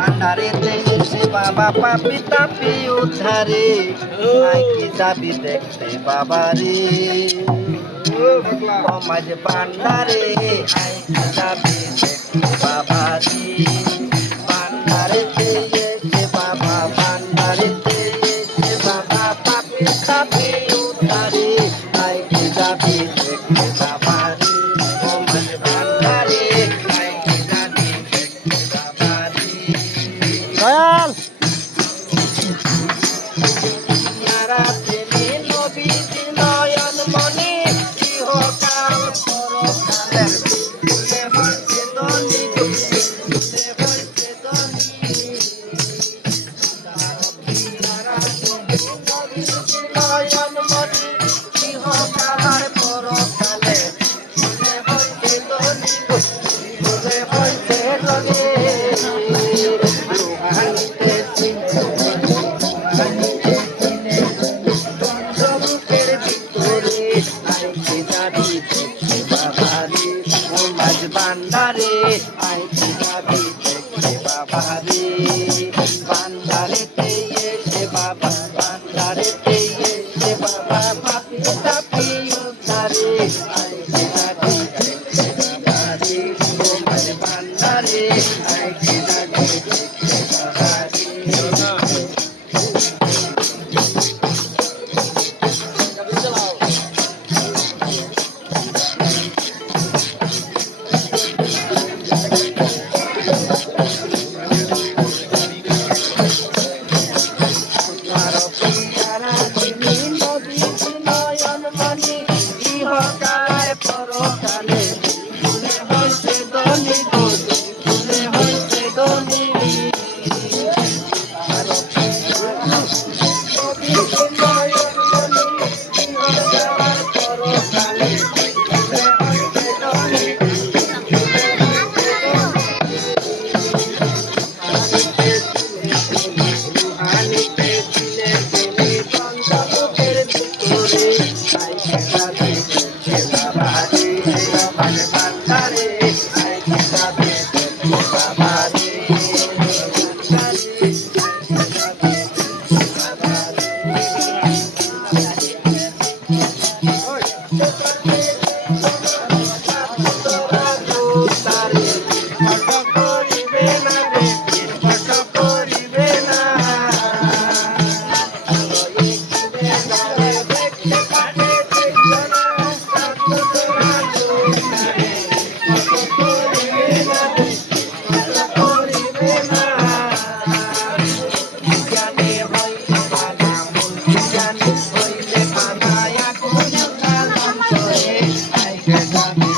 ভান্ডারেতে এসে বাবা পাপি তাপি উদ্ধারে আই কি যাবি দেখতে বাবারে ও মাঝ ভান্ডারে আই কি যাবি দেখতে বাবারে ভান্ডারেতে এসে বাবা ভান্ডারেতে এসে বাবা পাপি তাপি উদ্ধারে আই কি যাবি দেখতে বাবারে ও মাঝ ভান্ডারে আই কি যাবি দেখতে বাবারে দয়াল ইয়ারা প্রেমে নবীজি নয়ন মনি ইহকাল পরকালের ভুলে হইছে ধনী ভুলে হইছে ধনী ইয়ারা প্রেমে নবীজি নয়ন মনি ইহকাল পরকালের ভুলে হইছে ধনী ভুলে হইছে ধনী রুহানিতে ভান্ডারে আই কি যাবি দেখতে বাবারে ভান্ডারেতে এসে বাবা ভান্ডারেতে এসে বাবা পাপি তাপি উদ্ধারে আই কি যাবি দেখতে বাবারে ও মাঝ ভান্ডারে আই কি যাবি দেখতে বাবারে Hãy subscribe cho kênh Ghiền Mì Gõ để không bỏ lỡ